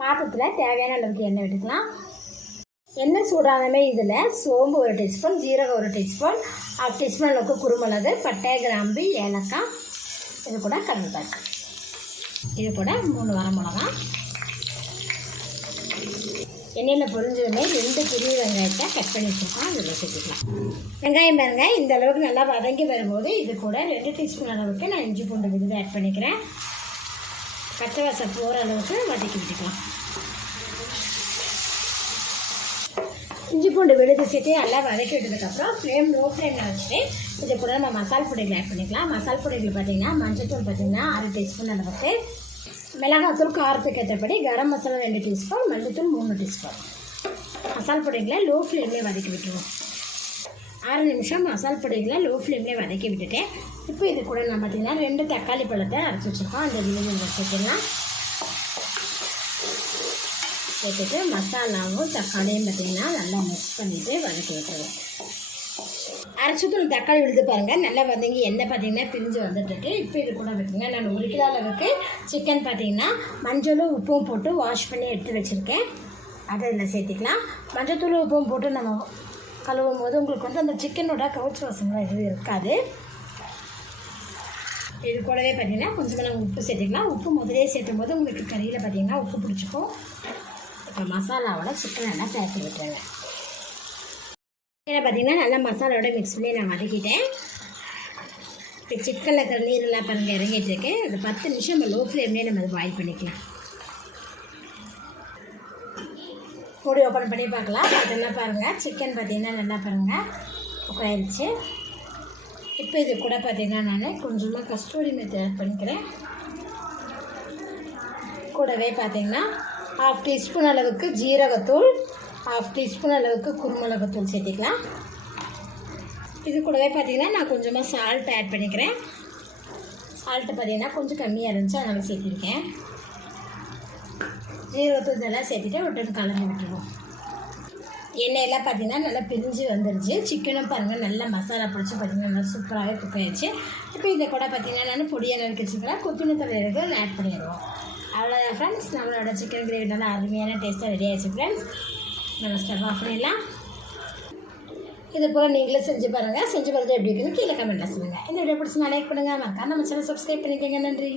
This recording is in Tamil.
பாத்திரத்தில் தேவையான அளவுக்கு எண்ணெய் விட்டுக்கலாம். எண்ணெய் சூடானமே இதில் சோம்பு 1 டீஸ்பூன், ஜீரகம் 1 டீஸ்பூன், 1/2 டீஸ்பூன் அளவுக்கு குருமிளகு, பட்டை, கிராம்பு, ஏலக்காய், இது கூட கடலைப்பருப்பு, இது கூட 3 வரமிளகா. எண்ணெயில் பொரிஞ்சதுமே 2 பெரிய வெங்காயத்தை கட் பண்ணி வச்சுருக்கோம், அதில் சேர்த்துக்கலாம். வெங்காயம் பாருங்க இந்த அளவுக்கு நல்லா வதங்கி வரும்போது இது கூட 2 டீஸ்பூன் அளவுக்கு நான் இஞ்சி பூண்டு விழுது ஆட் பண்ணிக்கிறேன். பச்சை வாசம் போகிற அளவுக்கு வதக்கி விட்டுக்கலாம். இஞ்சி பூண்டு விழுது சேர்த்து நல்லா வதக்கி விட்டதுக்கப்புறம் லோ ஃப்ளேமில் வச்சுட்டு இது கூட நம்ம மசால் பொடிகள் ஆட் பண்ணிக்கலாம். மசால் பொடிகள் பார்த்திங்கன்னா மஞ்சள்தூள் பார்த்திங்கன்னா 1/2 டீஸ்பூன் அளவுக்கு, மிளகாத்தூள் காரத்துக்கு ஏற்றபடி, கரம் மசாலா 2 டீஸ்பூன், மல்லித்தூள் 3 டீஸ்பூன். மசால் பொடிகளை லோ ஃப்ளேம்லேயே வதக்கி விட்டுருவோம். 6 நிமிஷம் மசால் பொடிகளை லோ ஃப்ளேம்லேயே வதக்கி விட்டுட்டேன். இப்போ இது கூட நம்ம பார்த்திங்கன்னா 2 தக்காளி பழத்தை அரைச்சி வச்சுருக்கோம், அந்த விழுது வச்சுக்கலாம். சேர்த்துட்டு மசாலாவும் தக்காளியும் பார்த்திங்கன்னா நல்லா மிக்ஸ் பண்ணிவிட்டு வதக்கி விட்டுருவோம். அரைச்சத்தூள் தக்காளி விழுது பாருங்கள் நல்லா வதங்கி எண்ணெய் பார்த்திங்கன்னா பிரிஞ்சு வந்துட்டுருக்கு. இப்போ இது கூட பார்த்திங்கன்னா நான் 1 கிலோ அளவுக்கு சிக்கன் பார்த்திங்கன்னா மஞ்சளும் உப்பும் போட்டு வாஷ் பண்ணி எடுத்து வச்சுருக்கேன், அதை இதில் சேர்த்துக்கலாம். மஞ்சத்தூள் உப்பும் போட்டு நம்ம கழுவும் போது உங்களுக்கு வந்து அந்த சிக்கனோட கவுச்சி வாசம்லாம் எதுவும் இருக்காது. இது கூடவே பார்த்திங்கன்னா கொஞ்சமாக நம்ம உப்பு சேர்த்துக்கலாம். உப்பு முதலே சேர்த்தும் போது உங்களுக்கு கறியில் பார்த்திங்கன்னா உப்பு பிடிச்சிக்கும். இப்போ மசாலாவோட சிக்கன் நல்லா சேர்த்து விட்டுருங்க. இதில் பார்த்திங்கன்னா நல்லா மசாலாவோட மிக்ஸ் பண்ணி நான் வதக்கிட்டேன். இப்போ சிக்கனில் இருக்கிற நீரெல்லாம் பாருங்கள் இறங்கிட்டுருக்கு. அது 10 நிமிஷம் நம்ம லோ ஃப்ளேம்லேயே நம்ம அதை பாயில் பண்ணிக்கலாம். மூடி ஓப்பன் பண்ணி பார்க்கலாம். அதெல்லாம் பாருங்கள் சிக்கன் பார்த்திங்கன்னா நல்லா பாருங்கள் குக் ஆயிடுச்சு. இப்போ இது கூட பார்த்திங்கன்னா நான் கொஞ்சமாக கஸ்தூரி மெத்தி ஆட் பண்ணிக்கிறேன். கூடவே பார்த்திங்கன்னா 1/2 டீஸ்பூன் அளவுக்கு ஜீரகத்தூள், 1/2 டீஸ்பூன் அளவுக்கு குருமிளகுத்தூள் சேர்த்திக்கலாம். இது கூடவே பார்த்திங்கன்னா நான் கொஞ்சமாக சால்ட் ஆட் பண்ணிக்கிறேன். சால்ட்டு பார்த்திங்கன்னா கொஞ்சம் கம்மியாக இருந்துச்சு, அதனால் சேர்த்திருக்கேன். ஜீரகத்தூள் இதெல்லாம் சேர்த்துட்டு விட்டு கலந்து விட்டுருவோம். எண்ணெயெல்லாம் பார்த்திங்கன்னா நல்லா பிரிஞ்சு வந்துடுச்சு. சிக்கனும் பாருங்கள் நல்லா மசாலா பிடிச்சி பார்த்திங்கன்னா நல்லா சூப்பராகவே குக் ஆகிடுச்சு. இப்போ இதை கூட பார்த்திங்கன்னா நான் பொடியாக நறுக்கி வச்சுக்கிறேன், கொத்தமல்லி தழைகள் ஆட் பண்ணிடுவோம். அவ்வளோதான் ஃப்ரெண்ட்ஸ், நம்மளோட சிக்கன் கிரேவி நல்லா அருமையான டேஸ்ட்டாக ரெடி ஆகிடுச்சு ஃப்ரெண்ட்ஸ். நம்ம ஸ்டவ் ஆஃப் பண்ணிடலாம். இது போல் நீங்களே செஞ்சு பாருங்கள். செஞ்சு பார்த்துட்டு எப்படி இருக்குன்னு கீழே கமெண்ட்டில் சொல்லுங்கள். இந்த வீடியோ பிடிச்சி நான் லைக் பண்ணுங்கள், மறக்காம நம்ம சேனல் சப்ஸ்கிரைப் பண்ணிக்கோங்க. நன்றி.